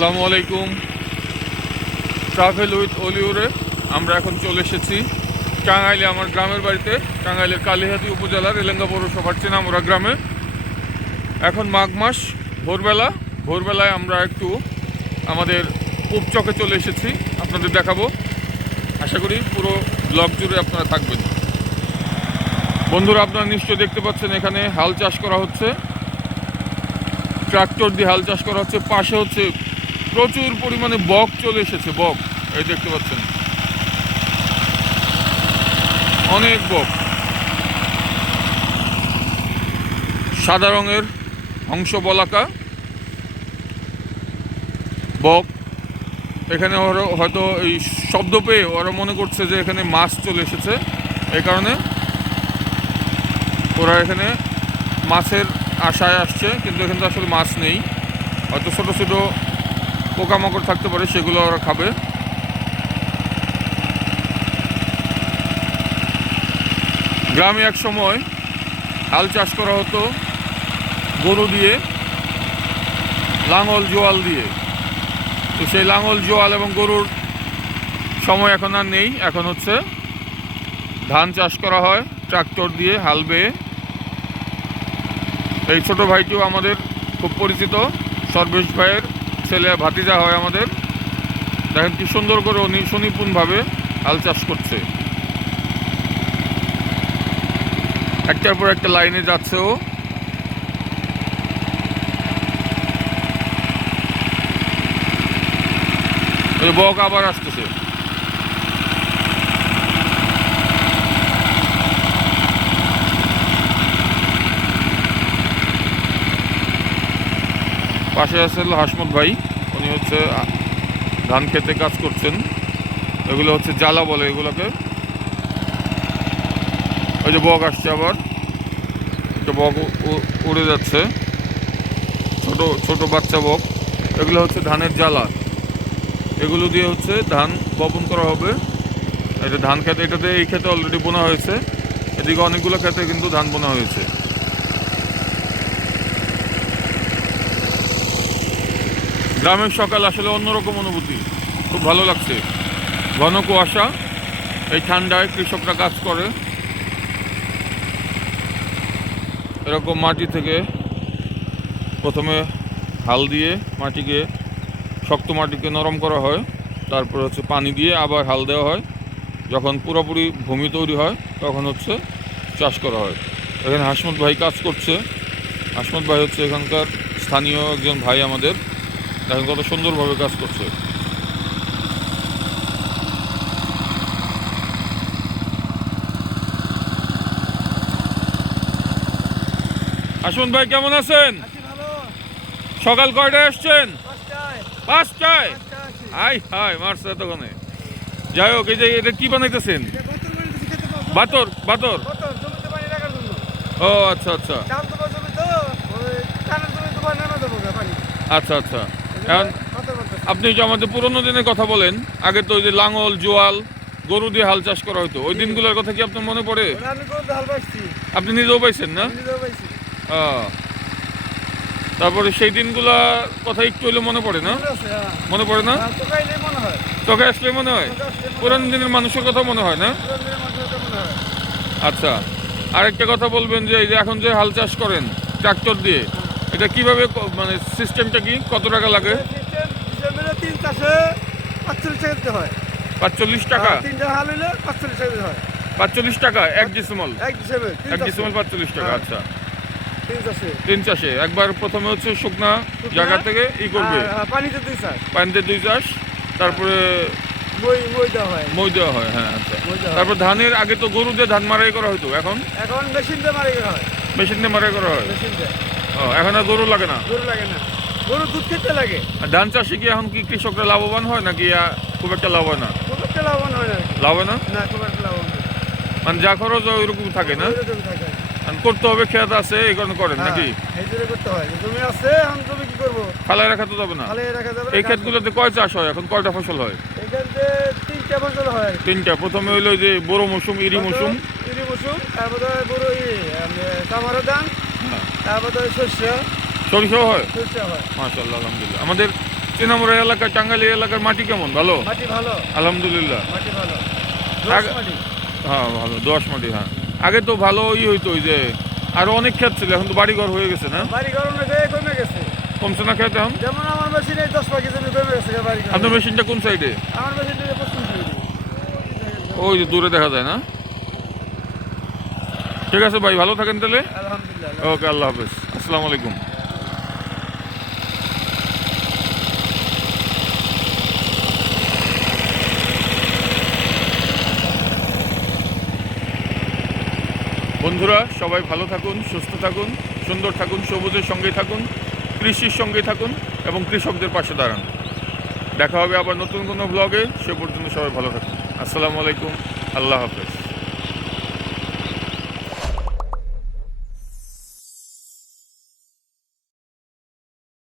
আসসালামু আলাইকুম। Travel with অলিউরে আমরা এখন চলে এসেছি টাঙ্গাইলে, আমার গ্রামের বাড়িতে, টাঙ্গাইলের কালিহাতী উপজেলার এলেঙ্গা পৌরসভার চেনামুড়া গ্রামে। এখন মাঘ মাস, ভোরবেলায় আমরা একটু আমাদের উপচকে চলে এসেছি, আপনাদের দেখাবো। আশা করি পুরো ব্লগ জুড়ে আপনারা থাকবেন। বন্ধুরা, আপনারা নিশ্চয়ই দেখতে পাচ্ছেন এখানে হাল চাষ করা হচ্ছে, ট্রাক্টর দিয়ে হাল চাষ করা হচ্ছে। পাশে হচ্ছে প্রচুর পরিমাণে বক চলে এসেছে, বক এই দেখতে পাচ্ছেন, অনেক বক, সাদা রঙের হংস বলাকা বক। এখানে হয়তো এই শব্দ পেয়ে ওরা মনে করছে যে এখানে মাছ চলে এসেছে, এই কারণে ওরা এখানে মাছের আশায় আসছে, কিন্তু এখানে তো আসলে মাছ নেই। হয়তো ছোটো ছোটো পোকামাকড় থাকতে পারে, সেগুলো ওরা খাবে। গ্রামে এক সময় হাল চাষ করা হতো গরু দিয়ে, লাঙল জোয়াল দিয়ে। তো সেই লাঙল জোয়াল এবং গরুর সময় এখন আর নেই। এখন হচ্ছে ধান চাষ করা হয় ট্রাক্টর দিয়ে হাল বেয়ে। এই ছোট ভাইটিও আমাদের খুব পরিচিত, সর্বেশ ভাইয়ের ছেলে, ভাতিজা হয় আমাদের। দেখেন কি সুন্দর করে উনি সুনিপুণভাবে হাল চাষ করছে, একটার পর একটা লাইনে যাচ্ছে ও। ওই বক আবার আসতেছে। পাশে আছে হাসমত ভাই, উনি হচ্ছে ধান খেতে কাজ করছেন। এগুলো হচ্ছে জ্বালা বলে এগুলোকে। ওই যে বক আসছে, আবার একটা বক উড়ে যাচ্ছে, ছোট ছোট বাচ্চা বক। এগুলো হচ্ছে ধানের জ্বালা, এগুলো দিয়ে হচ্ছে ধান বপন করা হবে। এটা ধান খেতে, এটাতে এই খেতে অলরেডি বোনা হয়েছে, এদিকে অনেকগুলো খেতে কিন্তু ধান বোনা হয়েছে। গ্রামের সকাল আসলে অন্যরকম অনুভূতি, খুব ভালো লাগছে। ঘন কুয়াশা, এই ঠান্ডায় কৃষকরা কাজ করে। এরকম মাটি থেকে প্রথমে হাল দিয়ে মাটিকে, শক্ত মাটিকে নরম করা হয়, তারপর হচ্ছে পানি দিয়ে আবার হাল দেওয়া হয়। যখন পুরোপুরি ভূমি তৈরি হয় তখন হচ্ছে চাষ করা হয়। এখানে হাসমত ভাই কাজ করছে। হাসমত ভাই হচ্ছে এখানকার স্থানীয় একজন ভাই আমাদের। দেখেন কত সুন্দরভাবে কাজ করছে। হাসমত ভাই কেমন আছেন? সকাল কয়টায় আসছেন? 5টায়। হাই হাই মারছে এতক্ষণে। যাই হোক, এই যে এটা কি বানাইতেছেন? বাতর বাতর। ও আচ্ছা আচ্ছা আচ্ছা আচ্ছা। এখন আপনি যে আমাদের পুরোনো দিনের কথা বলেন, আগে তো ওই যে লাঙল জোয়াল গরু দিয়ে হাল চাষ করা হতো, ওই দিনগুলোর কথা কি আপনার মনে পড়ে? আপনি নিজেও পাইছেন না? তারপরে সেই দিনগুলা কথা একটু হইলে মনে পড়ে না? মনে পড়ে না? তোকে আসলে মনে হয় পুরানো দিনের মানুষের কথা মনে হয় না? আচ্ছা, আরেকটা কথা বলবেন যে এই যে এখন যে হাল চাষ করেন ট্রাক্টর দিয়ে, এটা কিভাবে, মানে সিস্টেমটা কি, কত টাকা লাগে? 45 টাকা। 45 টাকা এক ডিসিমল? এক ডিসিমল 45 টাকা। আচ্ছা, 3 চাষে একবার প্রথমে হচ্ছে শুকনা জায়গা থেকে করবে, পানিতে 2 চাষ, তারপরে মই দেওয়া হয়। হ্যাঁ আচ্ছা। তারপর ধানের আগে তো গরু দিয়ে ধান মারাই করা হতো, এখন মেশিন দিয়ে মারাই করা হয়। এখন আর গরু লাগে না, গরু দুধ খেতে লাগে। আর ধান চাষে কি এখন কি কৃষকরা লাভবান হয় নাকি খুব একটা লাভ হয় না? লাভ হয় না, মানে যা খরচ ওইরকম থাকে না, করতে হবে, খেত আছে এই কারণে করেন নাকি? ফালায় রাখা তো যাবে না। এই ক্ষেতগুলোতে কয় চাষ হয় এখন, কয়টা ফসল হয়? 3টা। প্রথমে হইলো যে বড় মৌসুম, ইরি মৌসুম, সরিষাও হয়। মাশাআল্লাহ, আলহামদুলিল্লাহ। আমাদের চেনামুড়া এলাকা, টাঙ্গাইল এলাকার মাটি কেমন? ভালো, মাটি ভালো, আলহামদুলিল্লাহ। মাটি ভালো, আগে- মাটি। হ্যাঁ ভালো, দোআঁশ মাটি। হ্যাঁ, আগে তো ভালো হইতো, ওই যে আরো অনেক ক্ষেত ছিল, এখন তো বাড়িঘর হয়ে গেছে না? বাড়ি গরমে কমে গেছে। কমছে না ক্ষেত এখন? যেমন আমার মেশিনে 10 জমি কমে গেছে বাড়ি ঘর। আপনার মেশিনটা কোন সাইডে? আমার মেশিনে পশ্চিম দিকে। ওই যে দূরে দেখা যায় না? ঠিক আছে ভাই, ভালো থাকেন তাহলে। আলহামদুলিল্লাহ। ওকে, আল্লাহ হাফেজ, আসসালামু আলাইকুম। বন্ধুরা সবাই ভালো থাকুন, সুস্থ থাকুন, সুন্দর থাকুন, সবুজের সঙ্গেই থাকুন, কৃষির সঙ্গেই থাকুন এবং কৃষকদের পাশে দাঁড়ান। দেখা হবে আবার নতুন কোনো ব্লগে। সে পর্যন্ত সবাই ভালো থাকুন। আসসালামু আলাইকুম, আল্লাহ হাফেজ।